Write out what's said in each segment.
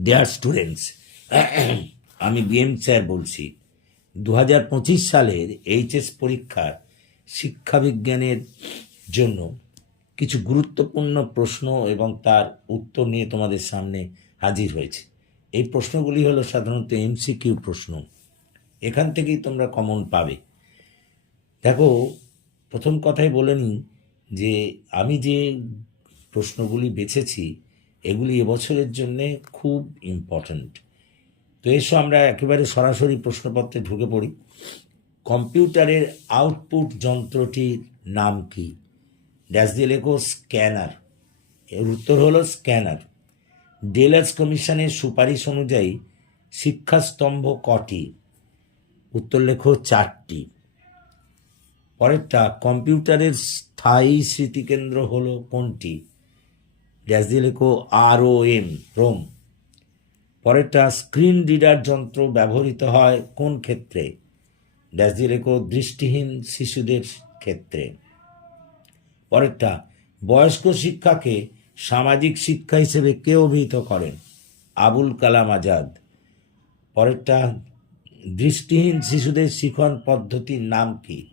Dear students আমি BM sir বলছি দু হাজার পঁচিশ সালের এইচএস পরীক্ষার শিক্ষাবিজ্ঞানের জন্য কিছু গুরুত্বপূর্ণ প্রশ্ন এবং তার উত্তর নিয়ে তোমাদের সামনে হাজির হয়েছে। এই প্রশ্নগুলি হলো সাধারণত এমসিকিউ প্রশ্ন। এখান থেকেই তোমরা কমন পাবে। দেখো, প্রথম কথাই বলে নিই যে আমি যে প্রশ্নগুলি বেছেছি এগুলি এবছরের জন্যে খুব ইম্পর্ট্যান্ট তো এসো আমরা একেবারে সরাসরি প্রশ্নপত্রে ঢুকে পড়ি। কম্পিউটারের আউটপুট যন্ত্রটির নাম কি? ড্যাশ দিয়ে লেখো স্ক্যানার এর উত্তর হলো স্ক্যানার ডেলার্স কমিশনের সুপারিশ অনুযায়ী শিক্ষাস্তম্ভ কটি? উত্তর লেখো চারটি। পরেরটা, কম্পিউটারের স্থায়ী স্মৃতিকেন্দ্র হলো কোনটি? ড্যাশ দিয়ে লেখো আর ও এম রোম। পরেরটা স্ক্রিন রিডার যন্ত্র ব্যবহৃত হয় কোন ক্ষেত্রে? ড্যাশ দিয়ে লেখো দৃষ্টিহীন শিশুদের ক্ষেত্রে। পরেরটা, বয়স্ক শিক্ষাকে সামাজিক শিক্ষা হিসেবে কে অভিহিত করেন? আবুল কালাম আজাদ। পরেরটা, দৃষ্টিহীন শিশুদের শিখন পদ্ধতির নাম কি?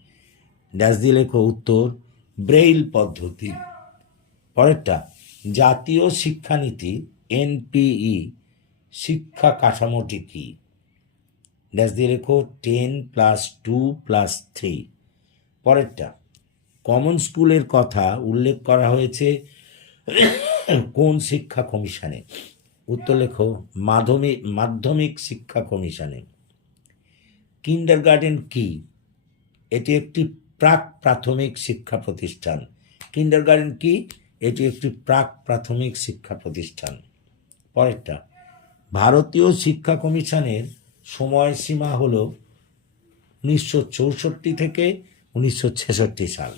ড্যাশ দিয়ে লেখো উত্তর, ব্রেইল পদ্ধতি। পরেরটা জাতীয় শিক্ষানীতি, এনপিই, শিক্ষা কাঠামোটি কি? ড্যাশ দিয়ে লেখো ten plus two plus three পরেরটা কমন স্কুলের কথা উল্লেখ করা হয়েছে কোন শিক্ষা কমিশনে? উত্তর লেখো, মাধ্যমিক মাধ্যমিক শিক্ষা কমিশনে। কিন্ডার গার্ডেন কি? এটি একটি প্রাক প্রাথমিক শিক্ষা প্রতিষ্ঠান। কিন্ডার গার্ডেন কি? এটি একটি প্রাক প্রাথমিক শিক্ষা প্রতিষ্ঠান। পরেরটা, ভারতীয় শিক্ষা কমিশনের সময়সীমা হল উনিশশো চৌষট্টি থেকে উনিশশো ছেষট্টি সাল।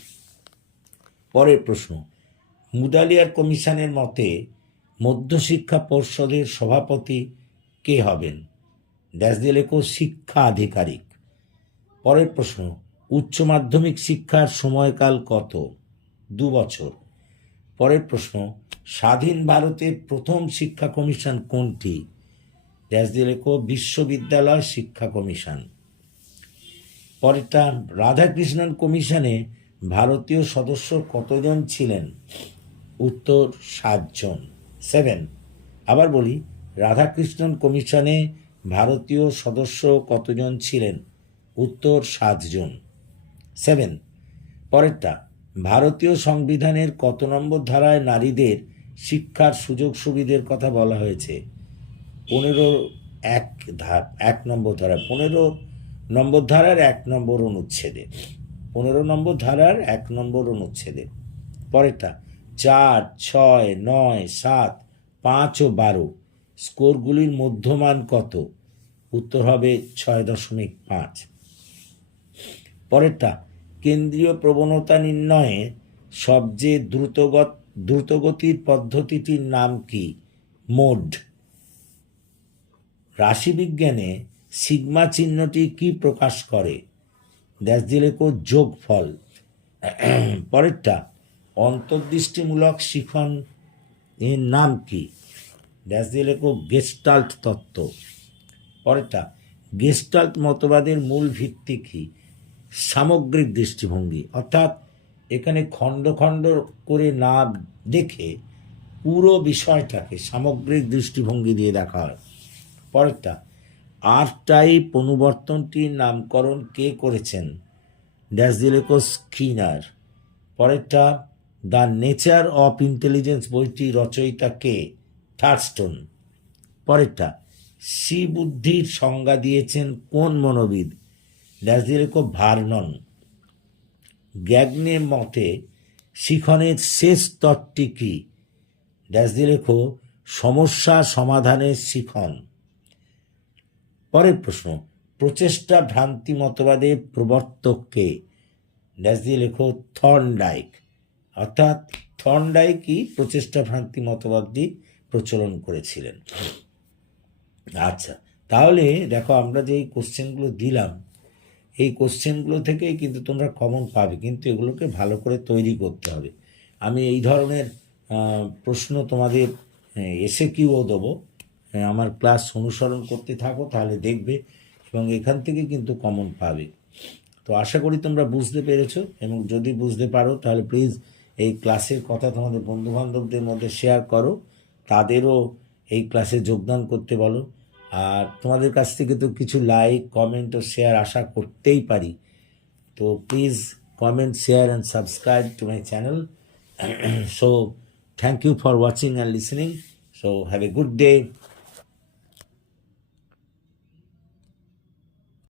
পরের প্রশ্ন, মুদালিয়ার কমিশনের মতে মধ্যশিক্ষা পর্ষদের সভাপতি কে হবেন? ড্যাশ শিক্ষা আধিকারিক। পরের প্রশ্ন, উচ্চ মাধ্যমিক শিক্ষার সময়কাল কত? দু বছর। পরের প্রশ্ন, স্বাধীন ভারতের প্রথম শিক্ষা কমিশন কোনটি? ড্যাশ দিয়ে লেখো, বিশ্ববিদ্যালয় শিক্ষা কমিশন। পরেরটা, রাধাকৃষ্ণন কমিশনে ভারতীয় সদস্য কতজন ছিলেন? উত্তর, সাতজন। সেভেন। আবার বলি, রাধাকৃষ্ণন কমিশনে ভারতীয় সদস্য কতজন ছিলেন? উত্তর, সাতজন। সেভেন। পরেরটা ভারতীয় সংবিধানের কত নম্বর ধারায় নারীদের শিক্ষার সুযোগ সুবিধের কথা বলা হয়েছে? পনেরো এক ধাপ এক নম্বর ধারা, পনেরো নম্বর ধারার এক নম্বর অনুচ্ছেদে, পনেরো নম্বর ধারার এক নম্বর অনুচ্ছেদে। পরেরটা, চার, ছয়, নয়, সাত, পাঁচ ও বারো, স্কোরগুলির মধ্যমান কত? উত্তর হবে ছয় দশমিক পাঁচ। পরেরটা কেন্দ্রীয় প্রবণতা নির্ণয়ে সবচেয়ে দ্রুতগত, দ্রুতগতির পদ্ধতিটির নাম কি? মোড। রাশিবিজ্ঞানে সিগমা চিহ্নটি কি প্রকাশ করে? ড্যাশ দিয়ে লেখো যোগফল পরেরটা, অন্তর্দৃষ্টিমূলক শিখন এর নাম কি? দিয়ে লেখো গেস্টাল্ট তত্ত্ব। পরেরটা, গেস্টাল্ট মতবাদের মূল ভিত্তি কি? সামগ্রিক দৃষ্টিভঙ্গি, অর্থাৎ এখানে খণ্ড খণ্ড করে না দেখে পুরো বিষয়টাকে সামগ্রিক দৃষ্টিভঙ্গি দিয়ে দেখা হয়। পরেরটা আর টাইপ অনুবর্তনটির নামকরণ কে করেছেন? ড্যাশ দিলেকো স্কিনার পরেরটা দ্য নেচার অফ ইন্টেলিজেন্স বইটি রচয়িতা কে? থার্স্টোন পরেরটা সি বুদ্ধির সংজ্ঞা দিয়েছেন কোন মনোবিদ? ড্যাশ দিলেকো ভার্নন গ্যাগনের মতে, শিখনের শেষ স্তরটি কি? লেখো সমস্যা সমাধানের শিখন। পরের প্রশ্ন, প্রচেষ্টা ভ্রান্তি মতবাদের প্রবর্তককে ড্যাশ লেখো থর্নডাইক। অর্থাৎ থর্নডাইকই প্রচেষ্টা ভ্রান্তি মতবাদটি প্রচলন করেছিলেন। আচ্ছা তাহলে দেখো আমরা যে কোশ্চেনগুলো দিলাম এই কোশ্চেনগুলো থেকেই কিন্তু তোমরা কমন পাবে। কিন্তু এগুলোকে ভালো করে তৈরি করতে হবে। আমি এই ধরনের প্রশ্ন তোমাদের এসে কিউও দেবো। আমার ক্লাস অনুসরণ করতে থাকো, তাহলে দেখবে এবং এখান থেকে কিন্তু কমন পাবে। তো আশা করি তোমরা বুঝতে পেরেছ এবং যদি বুঝতে পারো, তাহলে প্লিজ এই ক্লাসের কথা তোমাদের বন্ধুবান্ধবদের মধ্যে শেয়ার করো। তাদেরও এই ক্লাসে যোগদান করতে বলো। আর তোমাদের কাছ থেকে তো কিছু লাইক কমেন্ট ও শেয়ার আশা করতেই পারি। তো please comment share and subscribe to my channel so thank you for watching and listening so have a good day